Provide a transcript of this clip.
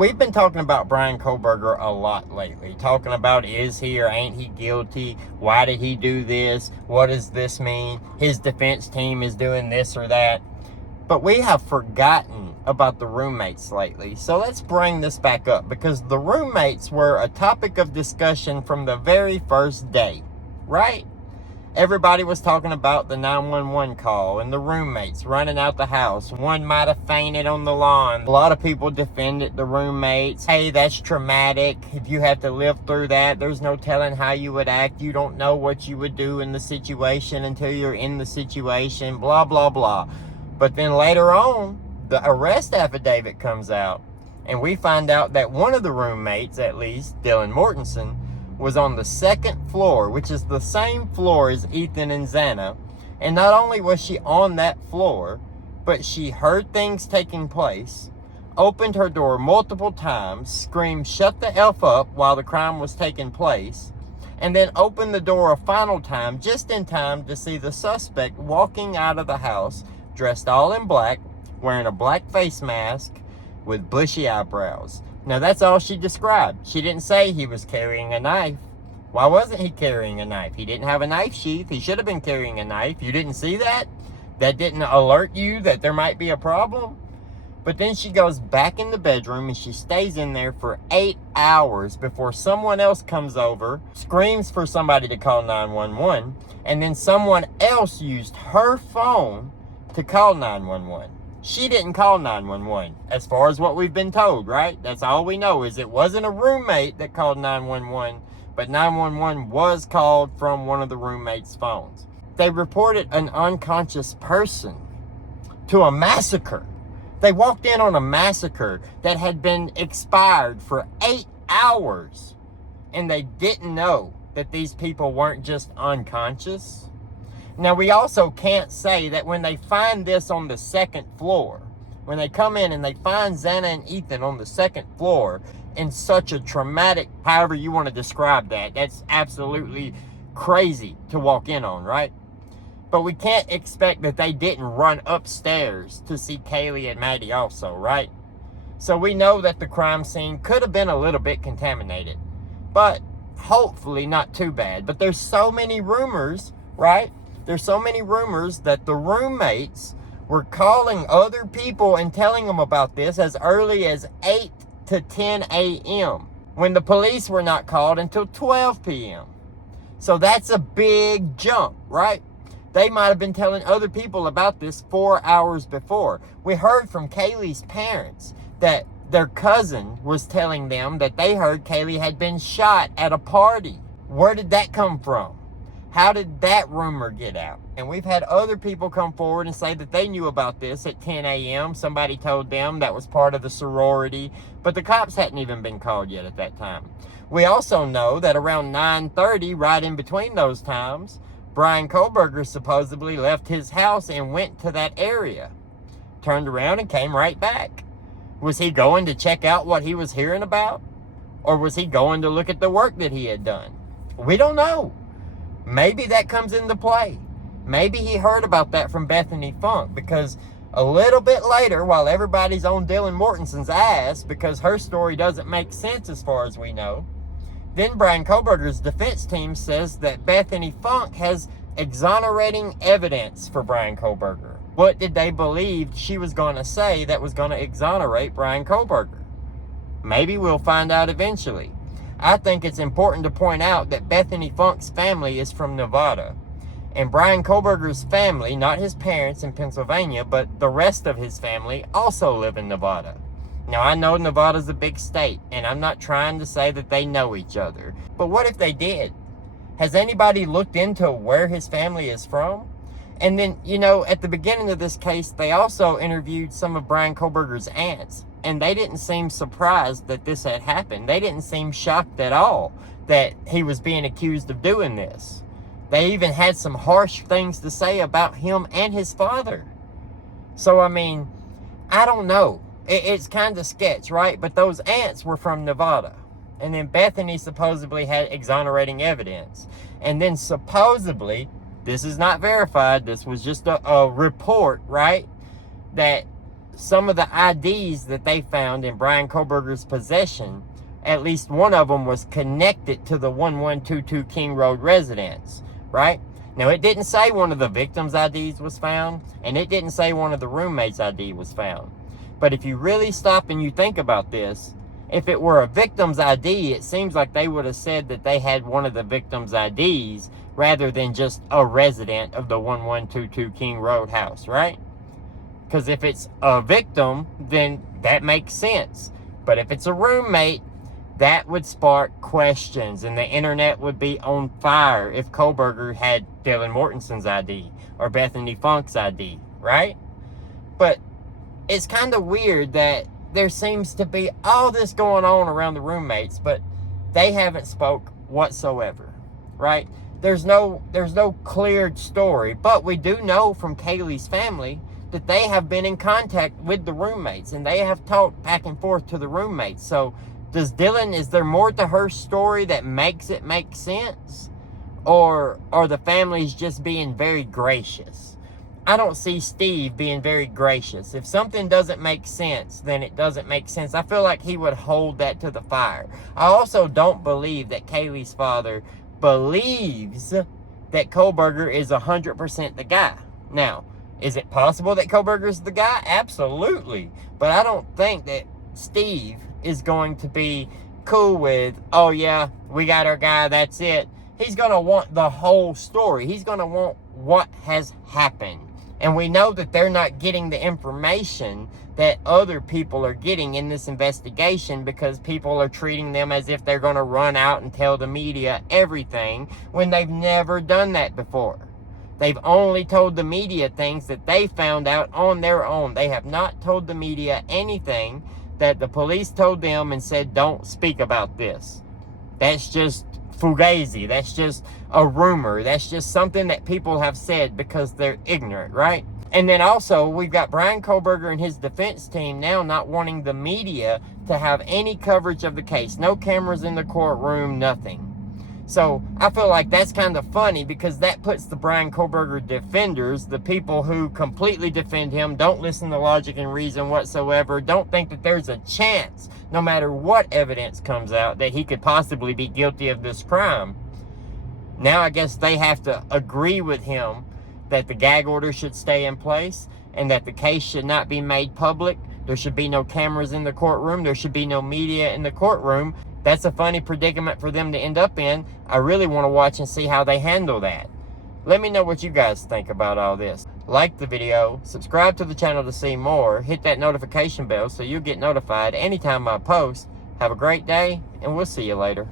we've been talking about Bryan Kohberger a lot lately. Talking about, is he or ain't he guilty? Why did he do this? What does this mean? His defense team is doing this or that. But we have forgotten about the roommates lately. So let's bring this back up, because the roommates were a topic of discussion from the very first day, right? Everybody was talking about the 911 call and the roommates running out the house. One might have fainted on the lawn. A lot of people defended the roommates. Hey, that's traumatic. If you have to live through that, there's no telling how you would act. You don't know what you would do in the situation until you're in the situation, blah, blah, blah. But then later on, the arrest affidavit comes out, and we find out that one of the roommates, at least, Dylan Mortensen, was on the second floor, which is the same floor as Ethan and Xana. And not only was she on that floor, but she heard things taking place, opened her door multiple times, screamed, "Shut the F up," while the crime was taking place, and then opened the door a final time, just in time to see the suspect walking out of the house, dressed all in black, wearing a black face mask with bushy eyebrows. Now, that's all she described. She didn't say he was carrying a knife. Why wasn't he carrying a knife? He didn't have a knife sheath. He should have been carrying a knife. You didn't see that? That didn't alert you that there might be a problem? But then she goes back in the bedroom and she stays in there for 8 hours before someone else comes over, screams for somebody to call 911, and then someone else used her phone to call 911. She didn't call 911, as far as what we've been told, right? That's all we know, is it wasn't a roommate that called 911, but 911 was called from one of the roommates' phones. They reported an unconscious person to a massacre. They walked in on a massacre that had been expired for 8 hours, and they didn't know that these people weren't just unconscious. Now, we also can't say that when they find this on the second floor, when they come in and they find Xana and Ethan on the second floor in such a traumatic, however you want to describe that, that's absolutely crazy to walk in on, right? But we can't expect that they didn't run upstairs to see Kaylee and Maddie also, right? So we know that the crime scene could have been a little bit contaminated, but hopefully not too bad. But there's so many rumors, right? There's so many rumors that the roommates were calling other people and telling them about this as early as 8 to 10 a.m. when the police were not called until 12 p.m. So that's a big jump, right? They might have been telling other people about this 4 hours before. We heard from Kaylee's parents that their cousin was telling them that they heard Kaylee had been shot at a party. Where did that come from? How did that rumor get out? And we've had other people come forward and say that they knew about this at 10 a.m. Somebody told them that was part of the sorority, but the cops hadn't even been called yet at that time. We also know that around 9:30, right in between those times, Bryan Kohberger supposedly left his house and went to that area, turned around and came right back. Was he going to check out what he was hearing about? Or was he going to look at the work that he had done? We don't know. Maybe that comes into play. Maybe he heard about that from Bethany Funke, because a little bit later, while everybody's on Dylan Mortensen's ass because her story doesn't make sense as far as we know, then Bryan Kohberger's defense team says that Bethany Funke has exonerating evidence for Bryan Kohberger. What did they believe she was going to say that was going to exonerate Bryan Kohberger? Maybe we'll find out eventually. I think it's important to point out that Bethany Funke's family is from Nevada. And Bryan Kohberger's family, not his parents in Pennsylvania, but the rest of his family also live in Nevada. Now, I know Nevada's a big state, and I'm not trying to say that they know each other. But what if they did? Has anybody looked into where his family is from? And then, you know, at the beginning of this case, they also interviewed some of Bryan Kohberger's aunts, and they didn't seem surprised that this had happened. They didn't seem shocked at all that he was being accused of doing this. They even had some harsh things to say about him and his father. So, I mean, I don't know. It's kind of sketch, right? But those aunts were from Nevada. And then Bethany supposedly had exonerating evidence. And then supposedly, this is not verified, this was just a report, right? That some of the IDs that they found in Bryan Kohberger's possession, at least one of them was connected to the 1122 King Road residence, right? Now, it didn't say one of the victims' IDs was found, and it didn't say one of the roommates' ID was found. But if you really stop and you think about this, if it were a victim's ID, it seems like they would have said that they had one of the victim's IDs rather than just a resident of the 1122 King Road house, right? Because if it's a victim, then that makes sense. But if it's a roommate, that would spark questions, and the internet would be on fire if Kohberger had Dylan Mortensen's ID or Bethany Funke's ID, right? But it's kind of weird that there seems to be all this going on around the roommates, but they haven't spoke whatsoever, right? There's no cleared story, but we do know from Kaylee's family that they have been in contact with the roommates, and they have talked back and forth to the roommates. So is there more to her story that makes it make sense? Or are the families just being very gracious? I don't see Steve being very gracious. If something doesn't make sense, then it doesn't make sense. I feel like he would hold that to the fire. I also don't believe that Kaylee's father believes that Kohberger is 100% the guy. Now, is it possible that Kohberger's the guy? Absolutely. But I don't think that Steve is going to be cool with, oh yeah, we got our guy, that's it. He's going to want the whole story. He's going to want what has happened. And we know that they're not getting the information that other people are getting in this investigation, because people are treating them as if they're going to run out and tell the media everything when they've never done that before. They've only told the media things that they found out on their own. They have not told the media anything that the police told them and said, don't speak about this. That's just fugazi. That's just a rumor. That's just something that people have said because they're ignorant, right? And then also, we've got Bryan Kohberger and his defense team now not wanting the media to have any coverage of the case. No cameras in the courtroom, nothing. So I feel like that's kind of funny, because that puts the Bryan Kohberger defenders, the people who completely defend him, don't listen to logic and reason whatsoever, don't think that there's a chance, no matter what evidence comes out, that he could possibly be guilty of this crime. Now I guess they have to agree with him that the gag order should stay in place and that the case should not be made public. There should be no cameras in the courtroom. There should be no media in the courtroom. That's a funny predicament for them to end up in. I really want to watch and see how they handle that. Let me know what you guys think about all this. Like the video, subscribe to the channel to see more, hit that notification bell so you'll get notified anytime I post. Have a great day, and we'll see you later.